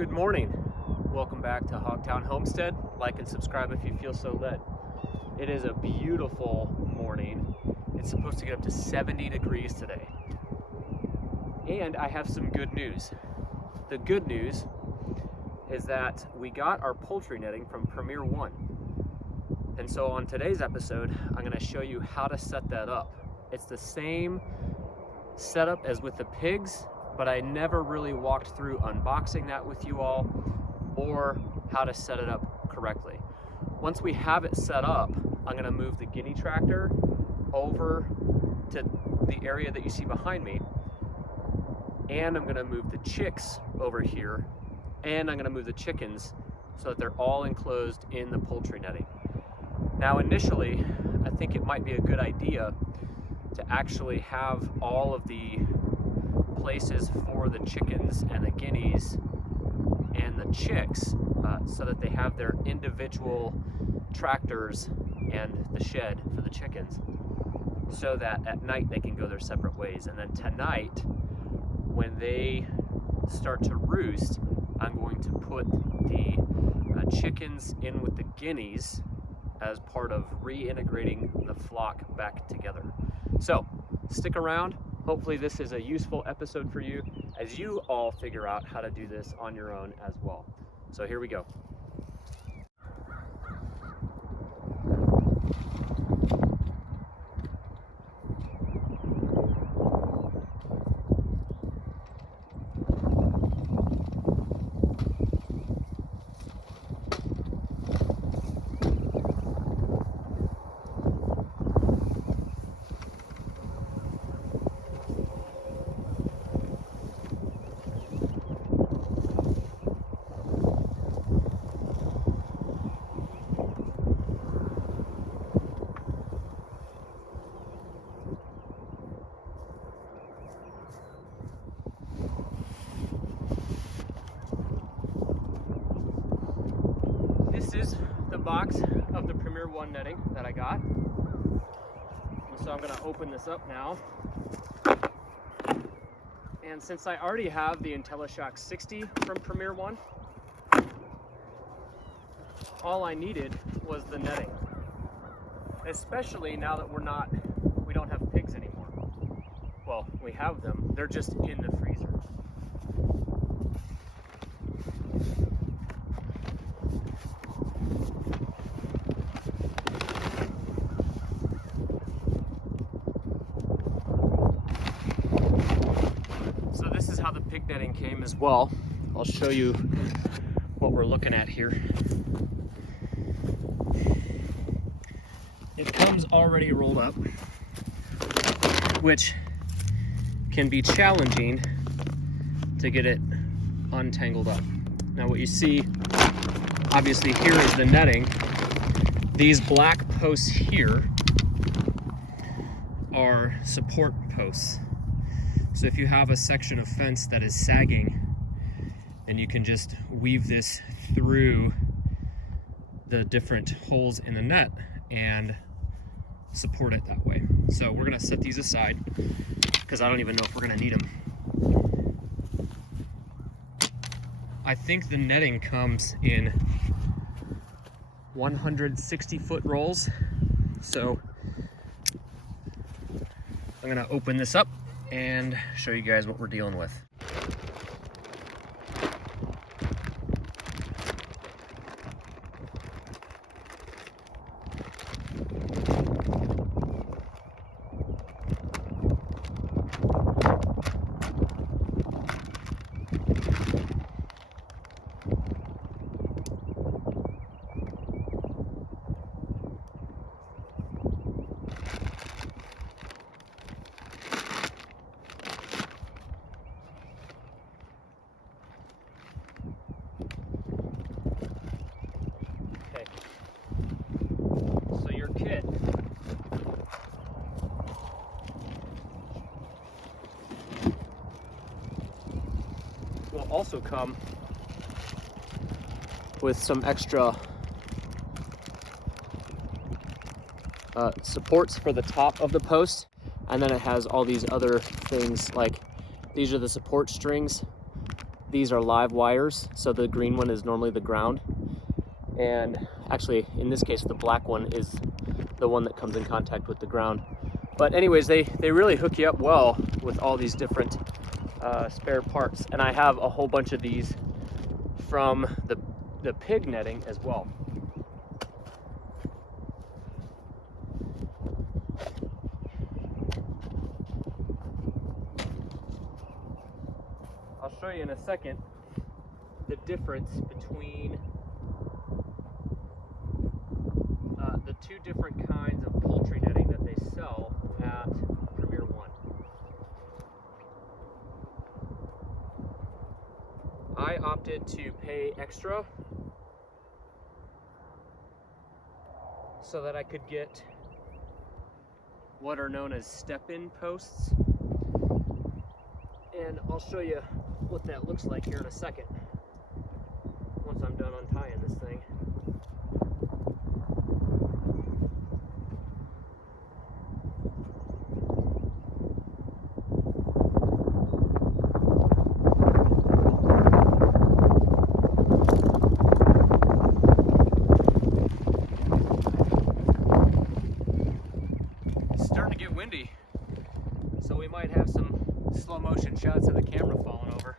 Good morning. Welcome back to Hogtown Homestead. Like and subscribe if you feel so led. It is a beautiful morning. It's supposed to get up to 70 degrees today. And I have some good news. The good news is that we got our poultry netting from Premier One. And so on today's episode, I'm going to show you how to set that up. It's the same setup as with the pigs, but I never really walked through unboxing that with you all or how to set it up correctly. Once we have it set up, I'm going to move the guinea tractor over to the area that you see behind me, and I'm going to move the chicks over here, and I'm going to move the chickens so that they're all enclosed in the poultry netting. Now initially, I think it might be a good idea to actually have all of the places for the chickens and the guineas and the chicks so that they have their individual tractors and the shed for the chickens, so that at night they can go their separate ways. And then tonight, when they start to roost, I'm going to put the chickens in with the guineas as part of reintegrating the flock back together. So stick around. Hopefully this is a useful episode for you as you all figure out how to do this on your own as well. So here we go. This is the box of the Premier One netting that I got. And so I'm going to open this up now. And since I already have the IntelliShock 60 from Premier One, all I needed was the netting. Especially now that we don't have pigs anymore. Well, we have them, they're just in the freezer. So this is how the pig netting came as well. I'll show you what we're looking at here. It comes already rolled up, which can be challenging to get it untangled up. Now what you see, obviously here is the netting. These black posts here are support posts. So if you have a section of fence that is sagging, then you can just weave this through the different holes in the net and support it that way. So we're gonna set these aside because I don't even know if we're gonna need them. I think the netting comes in 160-foot rolls. So I'm gonna open this up and show you guys what we're dealing with. Kit will also come with some extra supports for the top of the post, and then it has all these other things, like these are the support strings these are live wires, so the green one is normally the ground. And actually, in this case, the black one is the one that comes in contact with the ground. But anyways, they really hook you up well with all these different spare parts. And I have a whole bunch of these from the pig netting as well. I'll show you in a second the difference between the two different kinds of poultry netting that they sell at Premier One. I opted to pay extra so that I could get what are known as step-in posts. And I'll show you what that looks like here in a second, once I'm done untying this thing. It's starting to get windy, so we might have some slow motion shots of the camera falling over.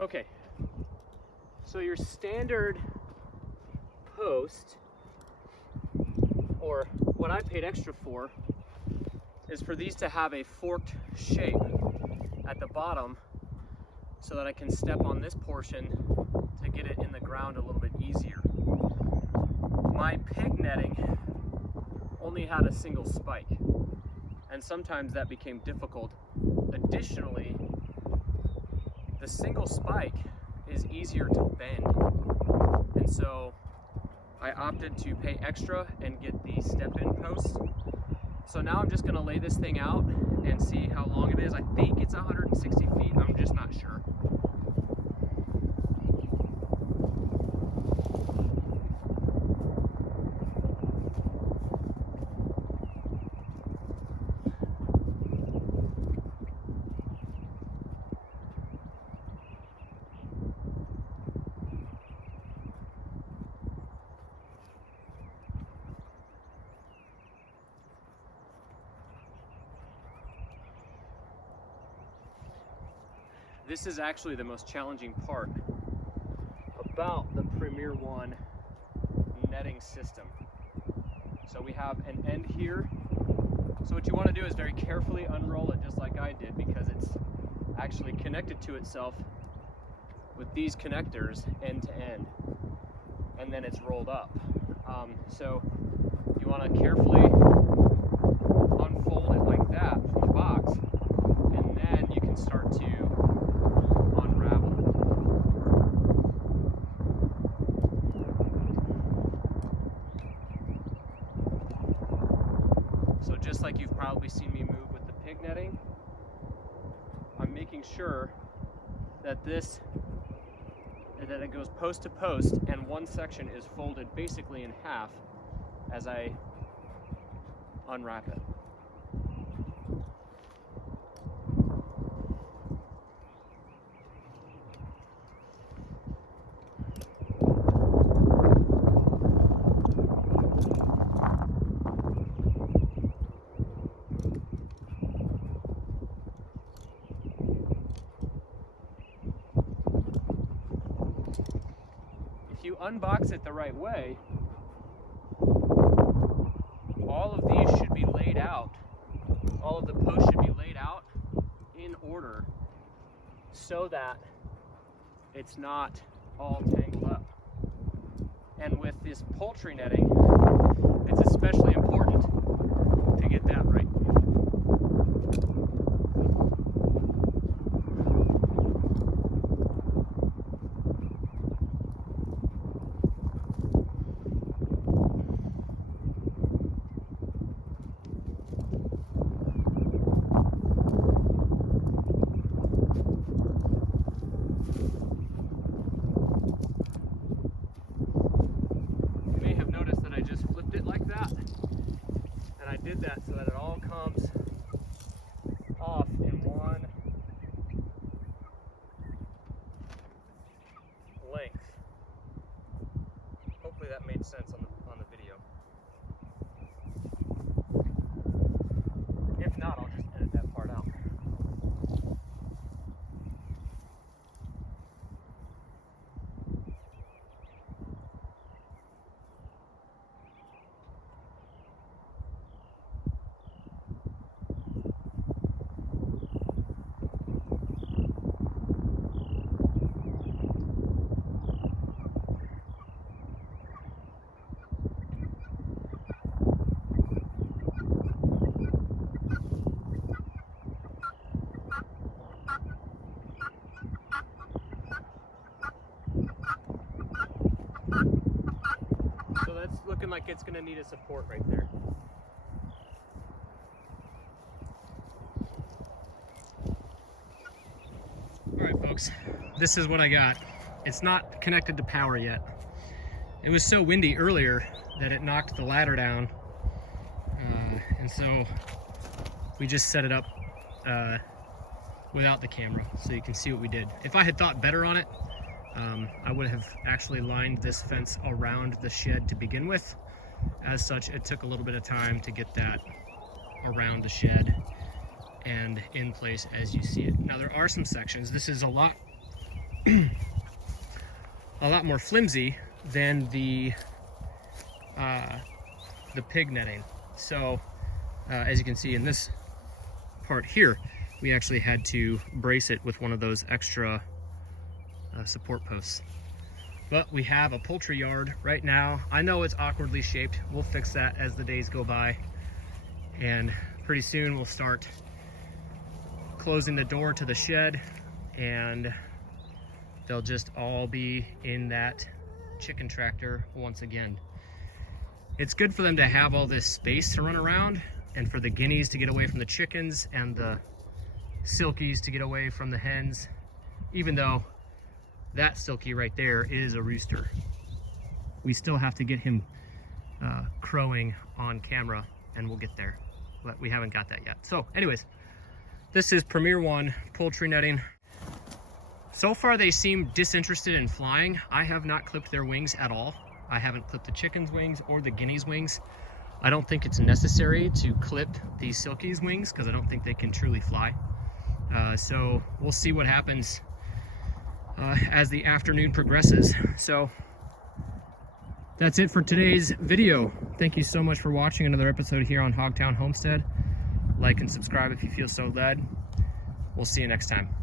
Okay, so your standard post, or what I paid extra for, is for these to have a forked shape at the bottom so that I can step on this portion to get it in the ground a little bit easier. My pig netting only had a single spike, and sometimes that became difficult. Additionally, the single spike is easier to bend, and so I opted to pay extra and get the step-in posts. So now I'm just going to lay this thing out and see how long it is. I think it's 160 feet, I'm just not sure. This is actually the most challenging part about the Premier One netting system. So we have an end here. So what you want to do is very carefully unroll it, just like I did, because it's actually connected to itself with these connectors end to end, and then it's rolled up. So you want to carefully unfold it like that from the box, and then you can start to unravel. So just like you've probably seen me move with the pig netting, I'm making sure that it goes post to post, and one section is folded basically in half as I unwrap it. If you unbox it the right way, all of these should be laid out, all of the posts should be laid out in order so that it's not all tangled up. And with this poultry netting, it's especially important to get that right. did that so that it all comes off in one length. Hopefully that made sense on the video. If not, I'll just edit that part out. So that's looking like it's going to need a support right there. Alright folks, this is what I got. It's not connected to power yet. It was so windy earlier that it knocked the ladder down. And so we just set it up without the camera so you can see what we did. If I had thought better on it, I would have actually lined this fence around the shed to begin with. As such, it took a little bit of time to get that around the shed and in place as you see it. Now there are some sections. This is a lot more flimsy than the pig netting. So as you can see in this part here, we actually had to brace it with one of those extra support posts. But we have a poultry yard right now. I know it's awkwardly shaped. We'll fix that as the days go by. And pretty soon we'll start closing the door to the shed, and they'll just all be in that chicken tractor once again. It's good for them to have all this space to run around, and for the guineas to get away from the chickens and the silkies to get away from the hens, even though that silkie right there is a rooster. We still have to get him crowing on camera, and we'll get there, but we haven't got that yet. So anyways, this is Premier One poultry netting. So far they seem disinterested in flying. I have not clipped their wings at all. I haven't clipped the chicken's wings or the guinea's wings. I don't think it's necessary to clip the silkies' wings because I don't think they can truly fly. So we'll see what happens as the afternoon progresses. So that's it for today's video. Thank you so much for watching another episode here on Hogtown Homestead. Like and subscribe if you feel so led. We'll see you next time.